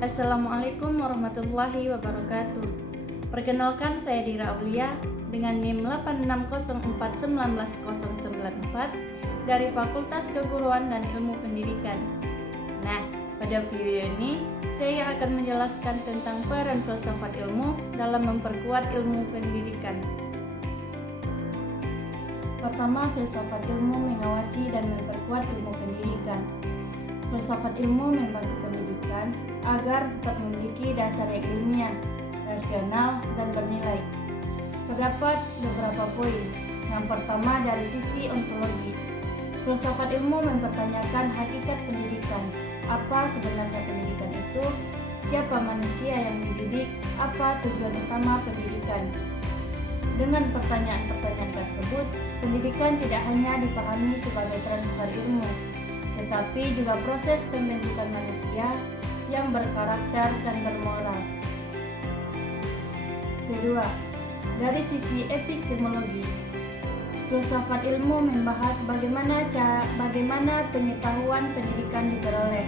Assalamualaikum warahmatullahi wabarakatuh. Perkenalkan, saya Dira Aulia dengan NIM 860419094 dari Fakultas Keguruan dan Ilmu Pendidikan. Nah, pada video ini saya akan menjelaskan tentang peran filsafat ilmu dalam memperkuat ilmu pendidikan. Pertama, filsafat ilmu mengawasi dan memperkuat ilmu pendidikan. Filsafat ilmu membantu pendidikan agar tetap memiliki dasar yang ilmiah, rasional, dan bernilai. Terdapat beberapa poin. Yang pertama, dari sisi ontologi. Filsafat ilmu mempertanyakan hakikat pendidikan. Apa sebenarnya pendidikan itu? Siapa manusia yang dididik? Apa tujuan utama pendidikan? Dengan pertanyaan-pertanyaan tersebut, pendidikan tidak hanya dipahami sebagai transfer ilmu, tetapi juga proses pembentukan manusia yang berkarakter dan bermoral. Kedua, dari sisi epistemologi, filsafat ilmu membahas bagaimana pengetahuan pendidikan diperoleh,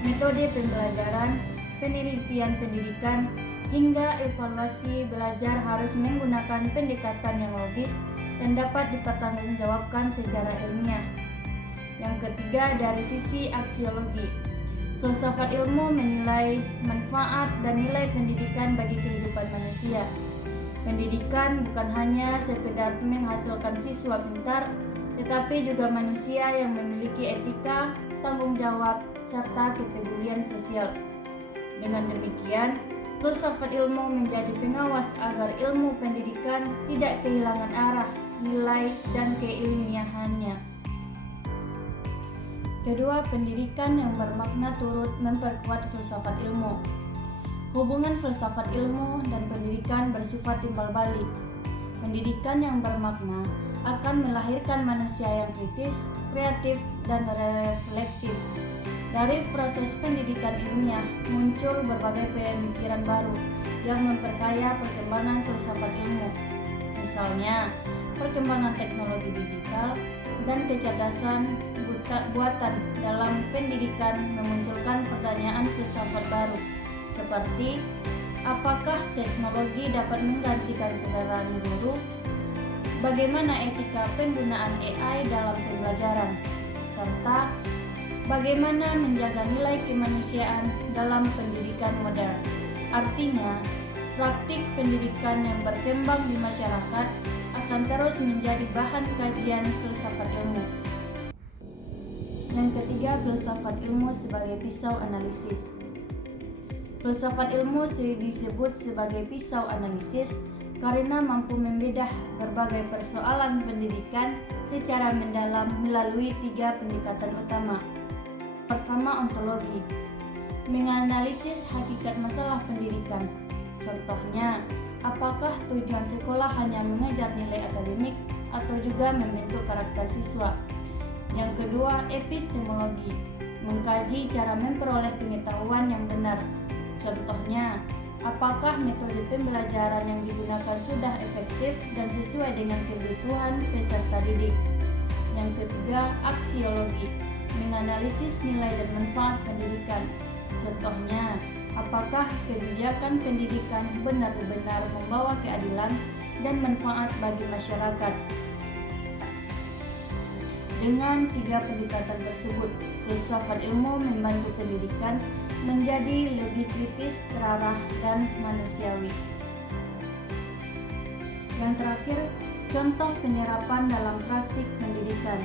metode pembelajaran, penelitian pendidikan, hingga evaluasi belajar harus menggunakan pendekatan yang logis dan dapat dipertanggungjawabkan secara ilmiah. Yang ketiga, dari sisi aksiologi, filsafat ilmu menilai manfaat dan nilai pendidikan bagi kehidupan manusia. Pendidikan bukan hanya sekedar menghasilkan siswa pintar, tetapi juga manusia yang memiliki etika, tanggung jawab, serta kepedulian sosial. Dengan demikian, filsafat ilmu menjadi pengawas agar ilmu pendidikan tidak kehilangan arah, nilai, dan keilmiahannya. Kedua, pendidikan yang bermakna turut memperkuat filsafat ilmu. Hubungan filsafat ilmu dan pendidikan bersifat timbal balik. Pendidikan yang bermakna akan melahirkan manusia yang kritis, kreatif, dan reflektif. Dari proses pendidikan ilmiah muncul berbagai pemikiran baru yang memperkaya perkembangan filsafat ilmu. Misalnya, perkembangan teknologi digital dan kecerdasan buatan dalam pendidikan memunculkan pertanyaan filsafat baru, seperti apakah teknologi dapat menggantikan peran guru? Bagaimana etika penggunaan AI dalam pembelajaran? Serta bagaimana menjaga nilai kemanusiaan dalam pendidikan modern? Artinya, praktik pendidikan yang berkembang di masyarakat akan terus menjadi bahan kajian filsafat ilmu. Yang ketiga, filsafat ilmu sebagai pisau analisis. Filsafat ilmu disebut sebagai pisau analisis karena mampu membedah berbagai persoalan pendidikan secara mendalam melalui tiga pendekatan utama. Pertama, ontologi, menganalisis hakikat masalah pendidikan. Contohnya, apakah tujuan sekolah hanya mengejar nilai akademik atau juga membentuk karakter siswa? Yang kedua, epistemologi, mengkaji cara memperoleh pengetahuan yang benar. Contohnya, apakah metode pembelajaran yang digunakan sudah efektif dan sesuai dengan kebutuhan peserta didik? Yang ketiga, aksiologi, menganalisis nilai dan manfaat pendidikan. Contohnya, apakah kebijakan pendidikan benar-benar membawa keadilan dan manfaat bagi masyarakat? Dengan tiga pendekatan tersebut, filsafat ilmu membantu pendidikan menjadi lebih kritis, terarah, dan manusiawi. Yang terakhir, contoh penyerapan dalam praktik pendidikan.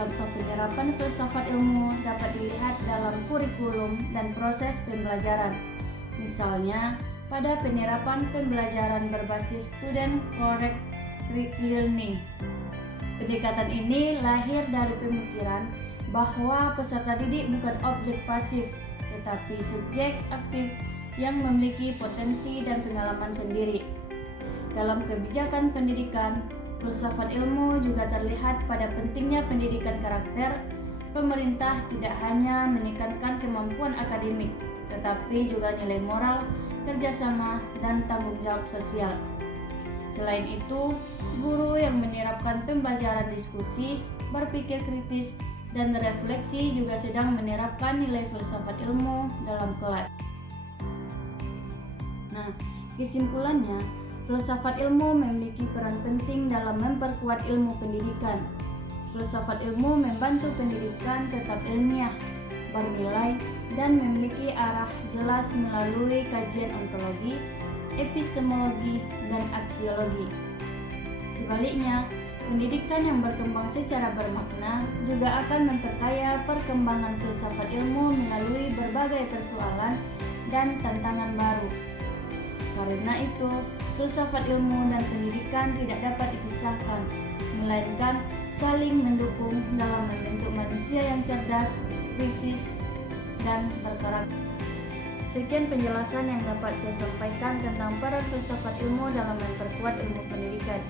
Contoh penyerapan filsafat ilmu dapat dilihat dalam kurikulum dan proses pembelajaran. Misalnya, pada penyerapan pembelajaran berbasis student-corrected learning. Pendekatan ini lahir dari pemikiran bahwa peserta didik bukan objek pasif, tetapi subjek aktif yang memiliki potensi dan pengalaman sendiri. Dalam kebijakan pendidikan, filsafat ilmu juga terlihat pada pentingnya pendidikan karakter. Pemerintah tidak hanya menekankan kemampuan akademik, tetapi juga nilai moral, kerjasama, dan tanggung jawab sosial. Selain itu, guru yang menerapkan pembelajaran diskusi, berpikir kritis, dan refleksi juga sedang menerapkan nilai filsafat ilmu dalam kelas. Nah, kesimpulannya, filsafat ilmu memiliki peran penting dalam memperkuat ilmu pendidikan. Filsafat ilmu membantu pendidikan tetap ilmiah, bernilai, dan memiliki arah jelas melalui kajian ontologi, epistemologi, dan aksiologi. Sebaliknya, pendidikan yang berkembang secara bermakna juga akan memperkaya perkembangan filsafat ilmu melalui berbagai persoalan dan tantangan baru. Karena itu, filsafat ilmu dan pendidikan tidak dapat dipisahkan, melainkan saling mendukung dalam membentuk manusia yang cerdas, kritis, dan berkarakter. Sekian penjelasan yang dapat saya sampaikan tentang peran filsafat ilmu dalam memperkuat ilmu pendidikan.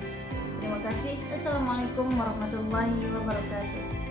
Terima kasih. Assalamualaikum warahmatullahi wabarakatuh.